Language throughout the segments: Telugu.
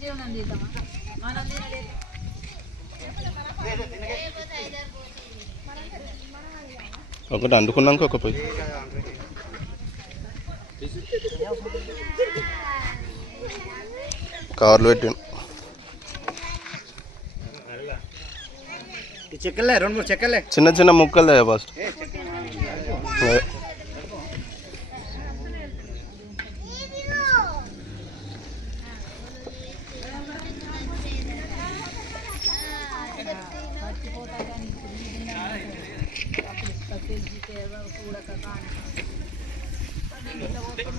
జీవనం జీవనం మనం ఒకటి అంటుకున్నాక ఒక పోయి. కార్లు పెట్టాను. ఈ చెక్కలే రెండు మూడు చెక్కలే. చిన్న చిన్న ముక్కలే ఫస్ట్.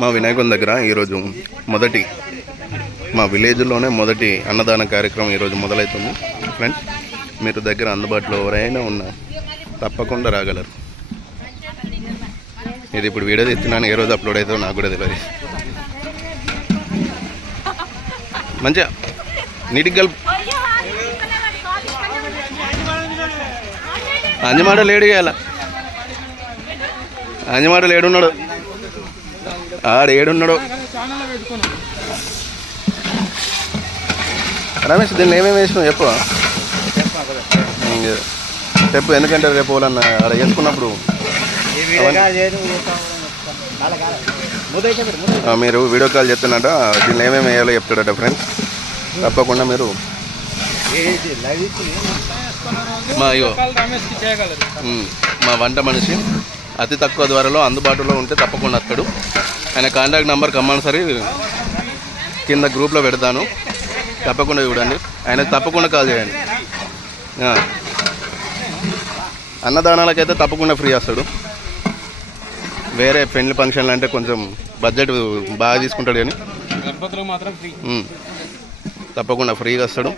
మా వినాయకుని దగ్గర ఈరోజు మొదటి మా విలేజ్లోనే మొదటి అన్నదాన కార్యక్రమం ఈరోజు మొదలవుతుంది. ఫ్రెండ్స్ మీరు దగ్గర అందుబాటులో ఎవరైనా ఉన్నా తప్పకుండా రాగలరు. ఇది ఇప్పుడు వీడియో తెచ్చినాను ఏ రోజు అప్లోడ్ అవుతుందో నాకు కూడా తెలియదు. మంచిగా నీటికి కలుపు. అంజమాట లేడు ఇవాళ. అంజమాట లేడున్నాడు ఆడు ఏడున్నాడు. రమేష్ దీన్ని ఏమేమి వేసినావు? చెప్పు. చెప్పు ఎందుకంటే రేపు వాళ్ళన్న ఆడ వేసుకున్నప్పుడు. మీరు వీడియో కాల్ చెప్తున్నట దీన్ని ఏమేమి వేయాలో చెప్తాడట ఫ్రెండ్స్. తప్పకుండా మీరు. మా అయ్యో మా వంట మనిషి. అతి తక్కువ ధరలో అందుబాటులో ఉంటే తప్పకుండా వస్తాడు ఆయన కాంటాక్ట్ నెంబర్ కంపల్సరీ కింద గ్రూప్లో పెడతాను. తప్పకుండా చూడండి. ఆయనకు తప్పకుండా కాల్ చేయండి. అన్నదానాలకైతే తప్పకుండా ఫ్రీ వస్తాడు వేరే పెళ్ళి ఫంక్షన్లు అంటే కొంచెం బడ్జెట్ బాగా తీసుకుంటాడు కానీ. తప్పకుండా ఫ్రీగా వస్తాడు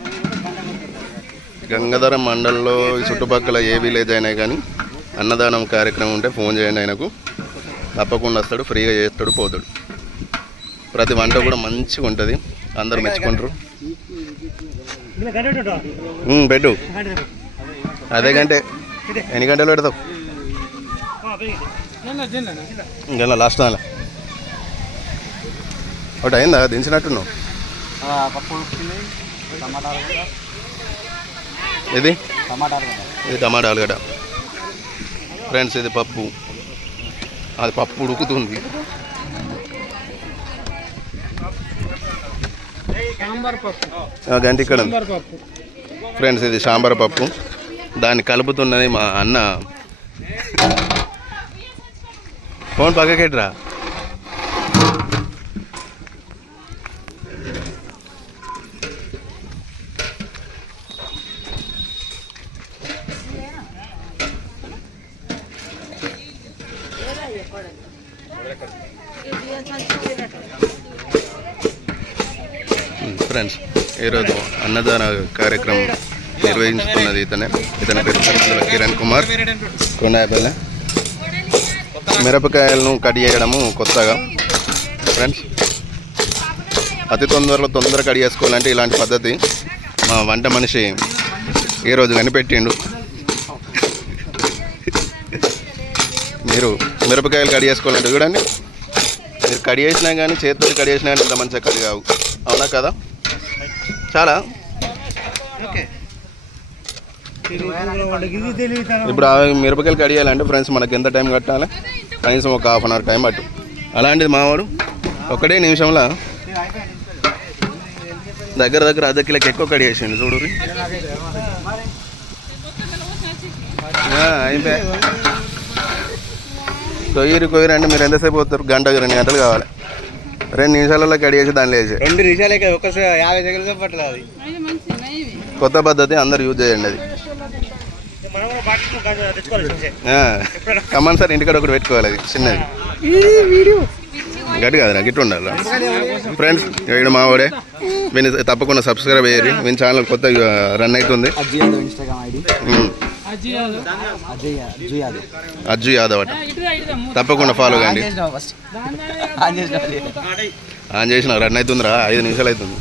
గంగాధర మండల్లో ఈ చుట్టుపక్కల ఏ విలేజ్ అయినా కానీ. అన్నదానం కార్యక్రమం ఉంటే ఫోన్ చేయండి ఆయనకు. తప్పకుండా వస్తాడు ఫ్రీగా చేస్తాడు పోతాడు. ప్రతి వంట కూడా మంచిగా ఉంటుంది. అందరు మెచ్చుకుంటారు. పెట్టు. అదే గంటే. ఎన్ని గంటలు పెడతావు? ఇంకా లాస్ట్ దానిలో. ఒకటి అయిందా? దించినట్టున్నావు. టమాటాలు ఇది టమాటాలు ఇది టమాటా ఆలుగడ్డ ఫ్రెండ్స్ ఇది పప్పు. అది పప్పు ఉడుకుతుంది. గంటి ఇక్కడ. ఫ్రెండ్స్ ఇది సాంబార్ పప్పు. దాన్ని కలుపుతున్నది మా అన్న. ఫోన్ పక్కకెట్రా. ఫ్రెండ్స్ ఈరోజు అన్నదాన కార్యక్రమం నిర్వహించుకున్నది ఇతనే. ఇతని పేరు కిరణ్ కుమార్. కొండాపల్లె మిరపకాయలను కట్ చేయడము కొత్తగా. ఫ్రెండ్స్ అతి తొందరలో తొందరగా కట్ చేసుకోవాలంటే ఇలాంటి పద్ధతి మా వంట మనిషి ఈరోజు కనిపెట్టిండు. మీరు మిరపకాయలు కట్ చేసుకోవాలంటే చూడండి. మీరు కట్ చేసినా కానీ చేతితో కట్ చేసినా కానీ ఇంత మంచిగా కట్ కావు. అవునా కదా? చాలా? ఇప్పుడు మిరపకాయలు కట్ చేయాలంటే ఫ్రెండ్స్ మనకి ఎంత టైం కట్టాలి? కనీసం ఒక హాఫ్ అన్ అవర్ టైం పట్టు. అలాంటిది మావాడు ఒకటే నిమిషంలో దగ్గర దగ్గర అర్ధ కిలోకి ఎక్కువ కట్ చేసిండు. చూడు. అయిపోయి. కొయ్యరు కొయ్యరు అంటే మీరు ఎంతసేపు పోతారు? గంట రెండు గంటలు కావాలి. రెండు నిమిషాలలో కడిగేసి దానిలో వేసి. రెండు నిమిషాలే యాభై సెకండ్లు పట్టలేదు కొత్త పద్ధతి అందరు యూజ్ చేయండి అది. కమాన్ సార్ ఇంటికాడ ఒకటి పెట్టుకోవాలి అది చిన్నది. గట్టి కాదురా గిట్టు ఉండాలి ఫ్రెండ్స్ ఇక్కడ మా వాడే వీని తప్పకుండా సబ్స్క్రైబ్ అయ్యారు వీని ఛానల్ కొత్తగా రన్ అవుతుంది. అజ్జు యాదవ్. అట. తప్పకుండా ఫాలో కండి. ఆన్ చేసిన రన్ అవుతుందిరా. ఐదు నిమిషాలు అవుతుంది.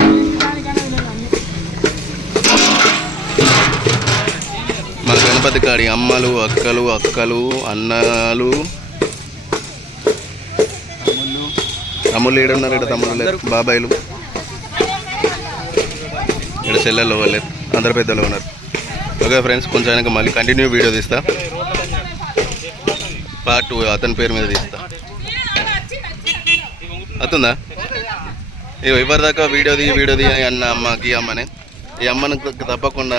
మన గణపతి కాడి అమ్మలు అక్కలు అక్కలు అన్నలు. ముళ్ళు తమ్ముళ్ళు ఏడున్నారు ఇక్కడ తమ్ముళ్ళు? లేరు బాబాయిలు. ఇక్కడ చెల్లెళ్ళు వాళ్ళు అందరు పెద్దలు ఉన్నారు. ఓకే ఫ్రెండ్స్ కొంచెం వెనక మళ్ళీ కంటిన్యూ వీడియో తీస్తా. పార్ట్ టూ అతని పేరు మీద తీస్తా. అవుతుందా ఇగో ఇవ్వరిదాకా వీడియో తీ వీడియో తీ అని అన్న అమ్మకి అమ్మని. ఈ అమ్మని తప్పకుండా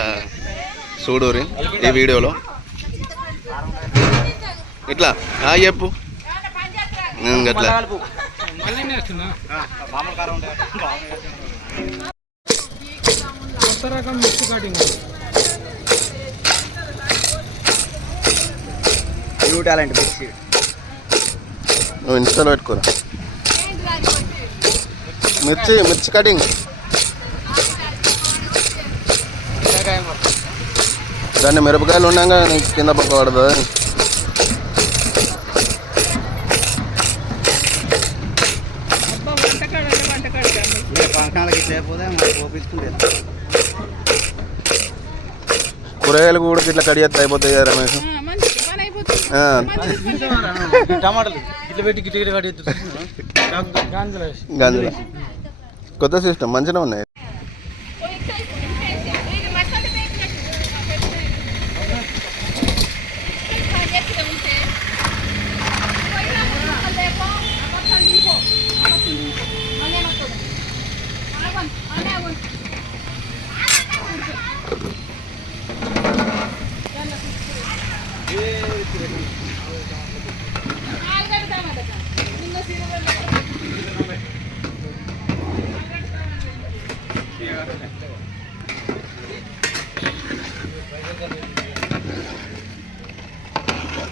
చూడూరి ఈ వీడియోలో. ఇట్లా ఆ చెప్పు. అట్లా మామూలు కారం ఉంటాయి కొత్త రకం మిక్స్ కటింగ్. న్యూ టాలెంట్ నువ్వు ఇన్స్టాలో పెట్టుకోరా. మిర్చి మిర్చి కటింగ్. దాన్ని మిరపకాయలు ఉండగా నీకు కింద పక్క పడుతుంది పోపించుకుంటే కూరగాయలు కూడా ఇట్లా కడిగేస్తే అయిపోతాయి కదా రమేష్? టమాటాలు. ఇట్లా పెట్టి గిట్ల గిట్ల కొత్త సిస్టమ్ మంచిగా ఉన్నాయి.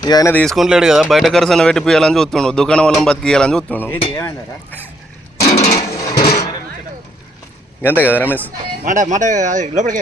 ఇక ఆయన తీసుకుంటలేడు కదా బయట ఖర్చు పెట్టి పియాలని చూస్తుండు దుకాణం వల్ల బతికియాలని చూస్తుండు. ఏమైందా అంతే కదా రమేష్? మాట మాట లోపలికి.